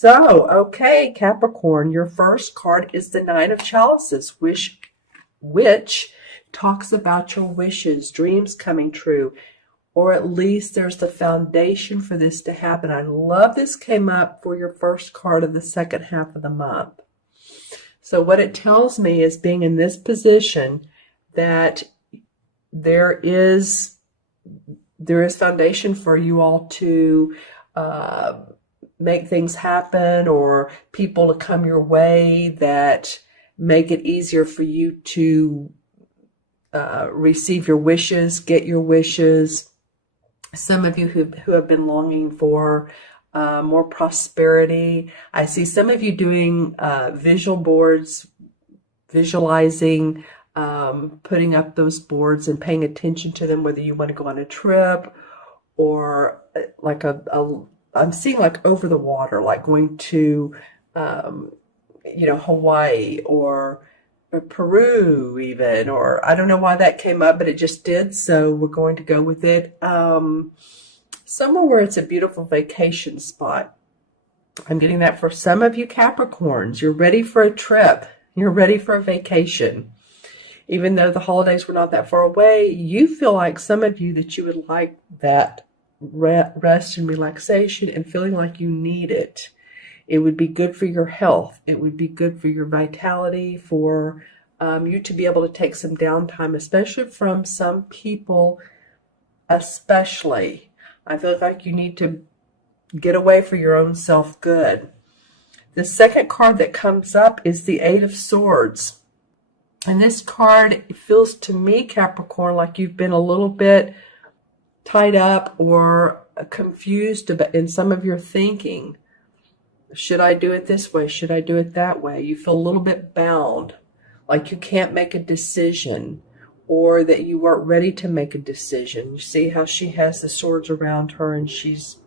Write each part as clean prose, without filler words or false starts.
So, okay, Capricorn, your first card is the Nine of Chalices, which talks about your wishes, dreams coming true, or at least there's the foundation for this to happen. I love this came up for your first card of the second half of the month. So what it tells me is, being in this position, that there is foundation for you all to make things happen, or people to come your way that make it easier for you to receive your wishes, get your wishes. Some of you who have been longing for more prosperity. I see some of you doing visual boards, visualizing, putting up those boards and paying attention to them, whether you want to go on a trip or like I'm seeing like over the water, like going to, Hawaii or Peru even, or I don't know why that came up, but it just did. So we're going to go with it. Somewhere where it's a beautiful vacation spot. I'm getting that for some of you Capricorns. You're ready for a trip. You're ready for a vacation. Even though the holidays were not that far away, you feel like, some of you, that you would like that rest and relaxation and feeling like you need it. It would be good for your health. It would be good for your vitality, for you to be able to take some downtime, especially from some people, especially. I feel like you need to get away for your own self-good. The second card that comes up is the Eight of Swords. And this card feels to me, Capricorn, like you've been a little bit tied up or confused in some of your thinking. Should I do it this way? Should I do it that way? You feel a little bit bound, like you can't make a decision, or that you weren't ready to make a decision. You see how she has the swords around her and she's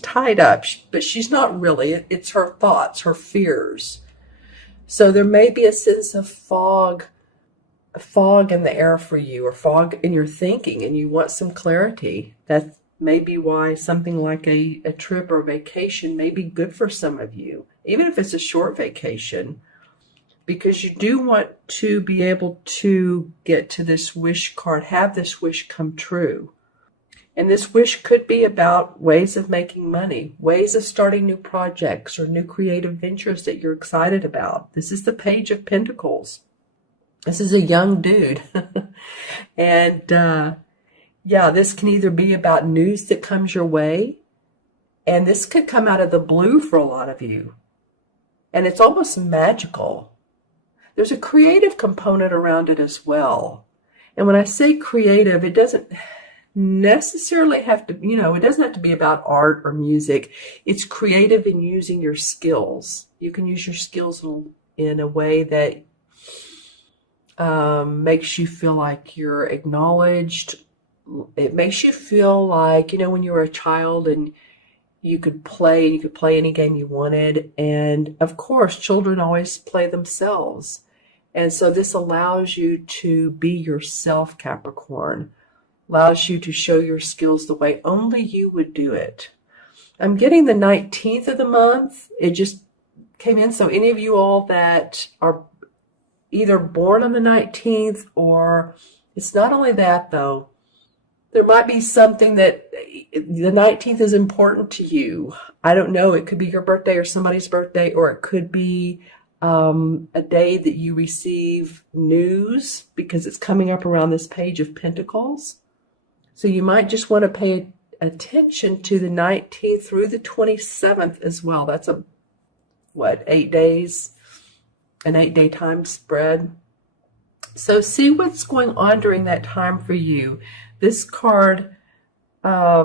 tied up, but she's not really. It's her thoughts, her fears. So there may be a sense of fog in the air for you, or fog in your thinking, and you want some clarity. That may be why something like a trip or vacation may be good for some of you, even if it's a short vacation, because you do want to be able to get to this wish card, have this wish come true. And this wish could be about ways of making money, ways of starting new projects or new creative ventures that you're excited about. This is the Page of Pentacles. This is a young dude. And this can either be about news that comes your way, and this could come out of the blue for a lot of you. And it's almost magical. There's a creative component around it as well. And when I say creative, it doesn't necessarily have to, it doesn't have to be about art or music. It's creative in using your skills. You can use your skills in a way that makes you feel like you're acknowledged. It makes you feel like, when you were a child and you could play any game you wanted. And of course, children always play themselves. And so this allows you to be yourself, Capricorn. Allows you to show your skills the way only you would do it. I'm getting the 19th of the month. It just came in. So any of you all that are either born on the 19th, or it's not only that though, there might be something that the 19th is important to you. I don't know. It could be your birthday or somebody's birthday, or it could be a day that you receive news, because it's coming up around this Page of Pentacles. So you might just want to pay attention to the 19th through the 27th as well. That's 8 days, an 8-day time spread. So see what's going on during that time for you. This card, I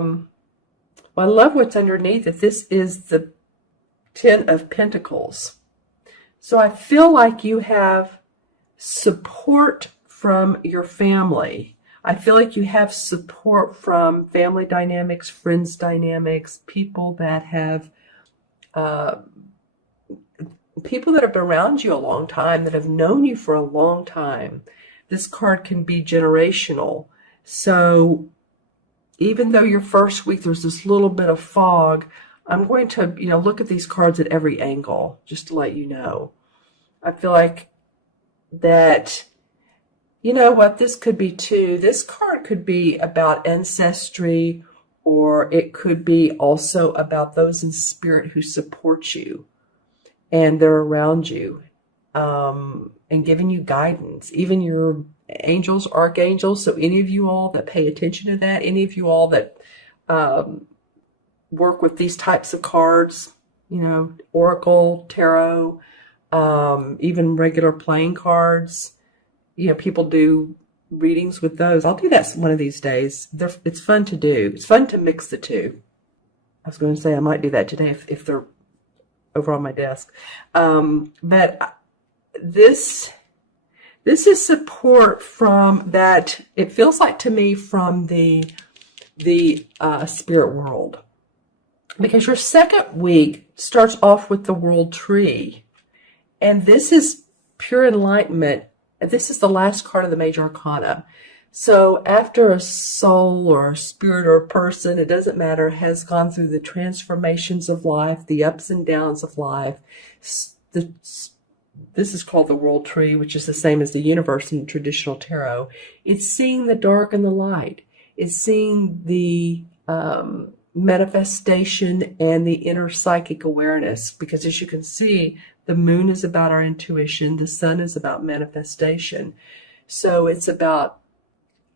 love what's underneath it. This is the Ten of Pentacles. So I feel like you have support from your family. I feel like you have support from family dynamics, friends dynamics, people that have been around you a long time, that have known you for a long time. This card can be generational. So even though your first week there's this little bit of fog, I'm going to, look at these cards at every angle, just to let you know. I feel like that, you know what, this could be too. This card could be about ancestry, or it could be also about those in spirit who support you and they're around you, and giving you guidance, even your angels, archangels. So any of you all that pay attention to that, any of you all that work with these types of cards, oracle, tarot, even regular playing cards, people do readings with those. I'll do that one of these days. It's fun to do. It's fun to mix the two. I was going to say I might do that today if they're over on my desk. But this is support from that. It feels like to me from the spirit world, because your second week starts off with the world tree, and this is pure enlightenment. This is the last card of the major arcana. So after a soul or a spirit or a person, it doesn't matter, has gone through the transformations of life, the ups and downs of life, this is called the world tree, which is the same as the universe in traditional tarot. It's seeing the dark and the light. It's seeing the manifestation and the inner psychic awareness, because as you can see, the moon is about our intuition. The sun is about manifestation. So it's about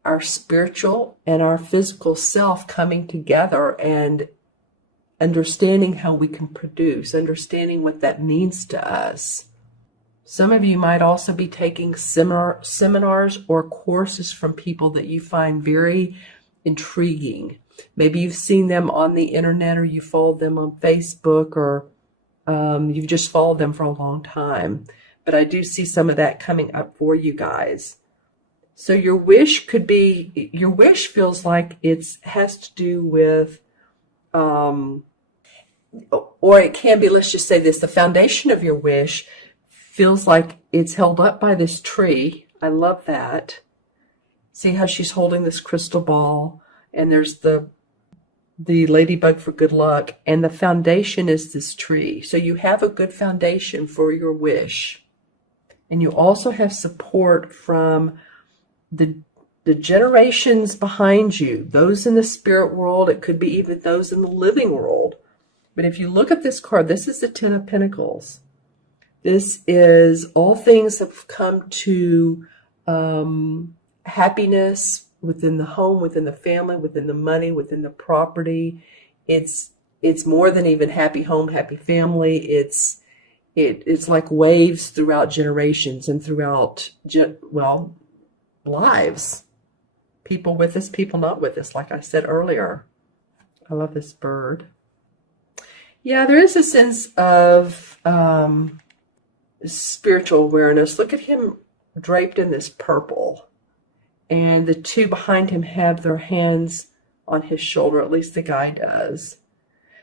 our spiritual and our physical self coming together and understanding how we can produce, understanding what that means to us. Some of you might also be taking seminars or courses from people that you find very intriguing. Maybe you've seen them on the internet, or you followed them on Facebook, or you've just followed them for a long time. But I do see some of that coming up for you guys. So your wish feels like it has to do with, or it can be, let's just say this, the foundation of your wish feels like it's held up by this tree. I love that. See how she's holding this crystal ball, and there's the ladybug for good luck, and the foundation is this tree. So you have a good foundation for your wish. And you also have support from the generations behind you, those in the spirit world. It could be even those in the living world. But if you look at this card, this is the Ten of Pentacles. This is all things have come to happiness within the home, within the family, within the money, within the property. It's more than even happy home, happy family. It's like waves throughout generations and throughout, lives. People with us, people not with us, like I said earlier. I love this bird. Yeah, there is a sense of spiritual awareness. Look at him draped in this purple. And the two behind him have their hands on his shoulder, at least the guy does.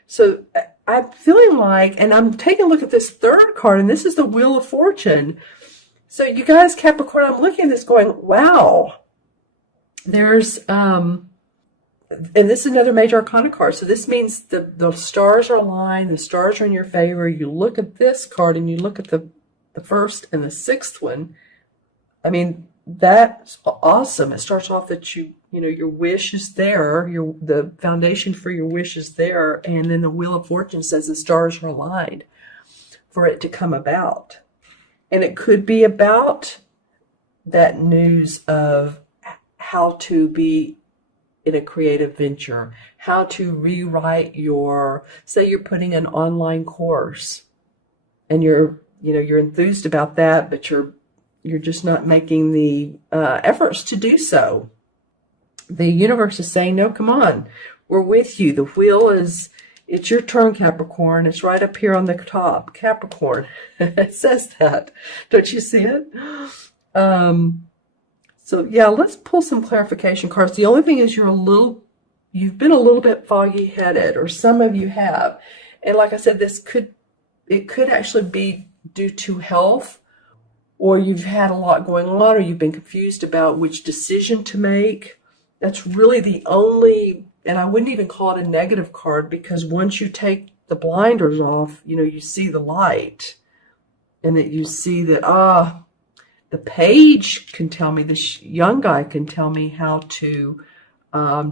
So I'm feeling like, and I'm taking a look at this third card, and this is the Wheel of Fortune. So you guys, Capricorn, I'm looking at this going, wow. There's, and this is another major arcana card. So this means the stars are aligned, the stars are in your favor. You look at this card and you look at the first and the sixth one. I mean, that's awesome. It starts off that your wish is there, the foundation for your wish is there, and then the Wheel of Fortune says the stars are aligned for it to come about. And it could be about that news of how to be in a creative venture, how to rewrite say you're putting an online course and you're enthused about that, but you're just not making the efforts to do so. The universe is saying, no, come on, we're with you. The wheel it's your turn, Capricorn. It's right up here on the top, Capricorn. It says that. Don't you see it? So yeah, let's pull some clarification cards. The only thing is you've been a little bit foggy headed, or some of you have. And like I said, it could actually be due to health, or you've had a lot going on, or you've been confused about which decision to make. That's really the only, and I wouldn't even call it a negative card, because once you take the blinders off, you see the light, and that you see that, the page can tell me, this young guy can tell me how to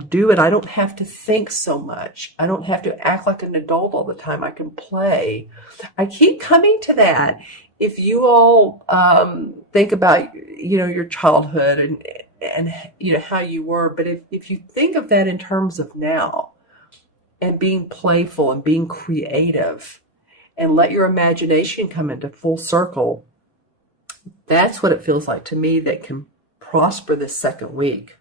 do it. I don't have to think so much. I don't have to act like an adult all the time. I can play. I keep coming to that. If you all think about, your childhood and how you were, but if you think of that in terms of now and being playful and being creative and let your imagination come into full circle, that's what it feels like to me that can prosper this second week.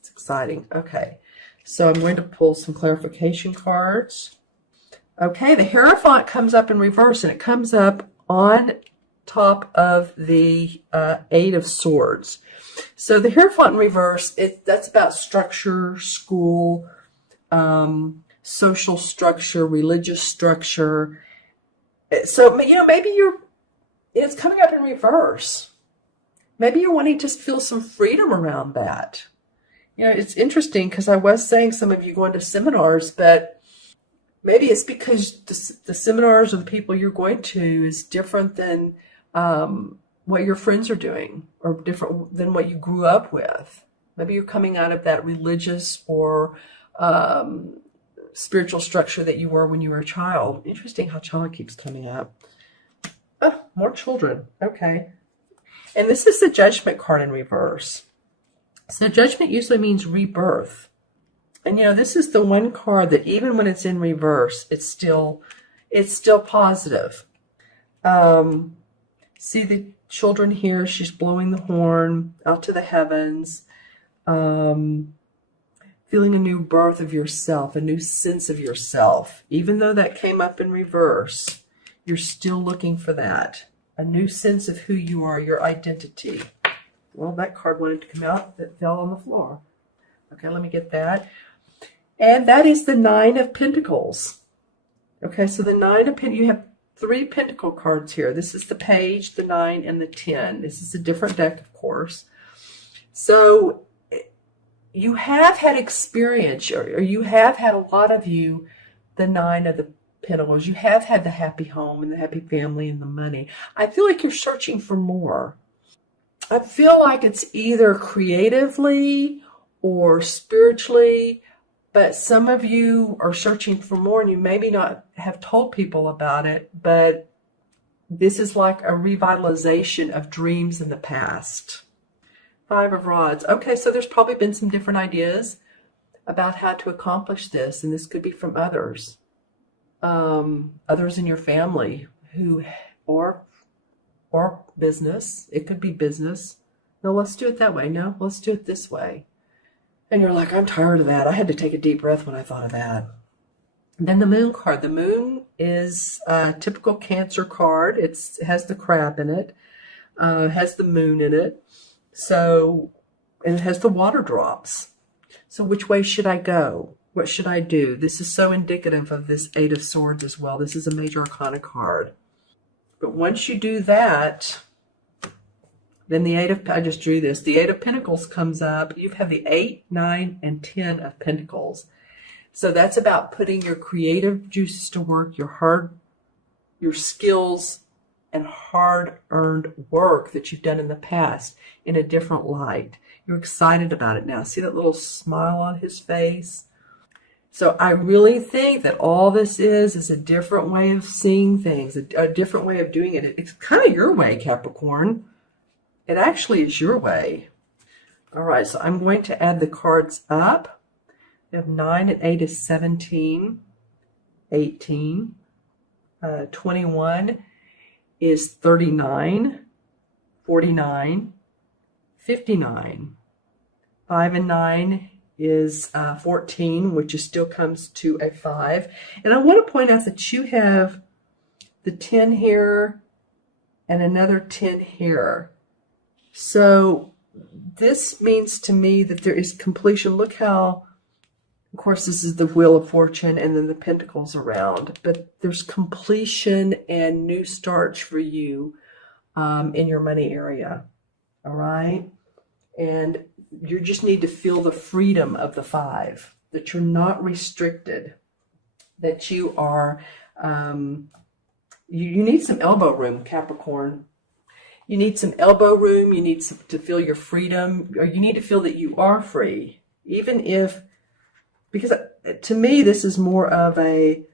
It's exciting. Okay, so I'm going to pull some clarification cards. Okay, the Hierophant comes up in reverse, and it comes up on top of the Eight of Swords. So the Hierophant in reverse, that's about structure, school, social structure, religious structure. So, maybe it's coming up in reverse. Maybe you're wanting to feel some freedom around that. It's interesting because I was saying some of you going to seminars, but maybe it's because the seminars or the people you're going to is different than what your friends are doing, or different than what you grew up with. Maybe you're coming out of that religious or spiritual structure that you were when you were a child. Interesting how child keeps coming up. Oh, more children. Okay. And this is the Judgment card in reverse. So Judgment usually means rebirth. And this is the one card that even when it's in reverse, it's still positive. See the children here, she's blowing the horn out to the heavens, feeling a new birth of yourself, a new sense of yourself. Even though that came up in reverse, you're still looking for that. A new sense of who you are, your identity. Well, that card wanted to come out. That fell on the floor. Okay, let me get that. And that is the Nine of Pentacles. Okay, so the Nine of Pentacles, you have 3 Pentacle cards here. This is the Page, the 9, and the 10. This is a different deck, of course. So you have had experience, or you have had, a lot of you, the 9 of the Pentacles. You have had the happy home and the happy family and the money. I feel like you're searching for more. I feel like it's either creatively or spiritually, but some of you are searching for more, and you maybe not have told people about it, but this is like a revitalization of dreams in the past. 5 of Rods. Okay, so there's probably been some different ideas about how to accomplish this, and this could be from others. Others in your family or business. It could be business. No, let's do it that way. No, let's do it this way. And you're like, I'm tired of that. I had to take a deep breath when I thought of that. And then the Moon card. The Moon is a typical Cancer card. It has the crab in it. It has the moon in it. So, and it has the water drops. So which way should I go? What should I do? This is so indicative of this Eight of Swords as well. This is a major arcana card. But once you do that, then I just drew this. The 8 of Pentacles comes up. You have the 8, 9, and 10 of Pentacles. So that's about putting your creative juices to work, your skills and hard-earned work that you've done in the past in a different light. You're excited about it now. See that little smile on his face? So I really think that all this is a different way of seeing things, a different way of doing it. It's kind of your way, Capricorn. It actually is your way. All right, so I'm going to add the cards up. We have 9 and 8 is 17, 18, 21 is 39, 49, 59. 5 and 9 is 14, which still comes to a 5. And I want to point out that you have the 10 here and another 10 here. So this means to me that there is completion. Look how, of course, this is the Wheel of Fortune and then the Pentacles around, but there's completion and new starts for you in your money area. All right. And you just need to feel the freedom of the 5, that you're not restricted. that you are, you need some elbow room, Capricorn. You need some elbow room. You need to feel your freedom, or you need to feel that you are free, even if, because to me, this is more of a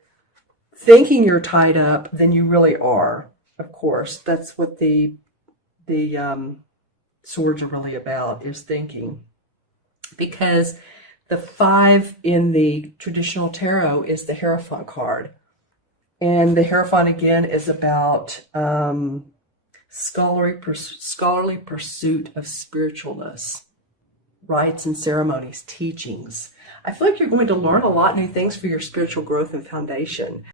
thinking you're tied up than you really are. Of course, that's what the swords are really about, is thinking. Because the 5 in the traditional tarot is the Hierophant card. And the Hierophant, again, is about scholarly pursuit of spiritualness, rites and ceremonies, teachings. I feel like you're going to learn a lot new things for your spiritual growth and foundation.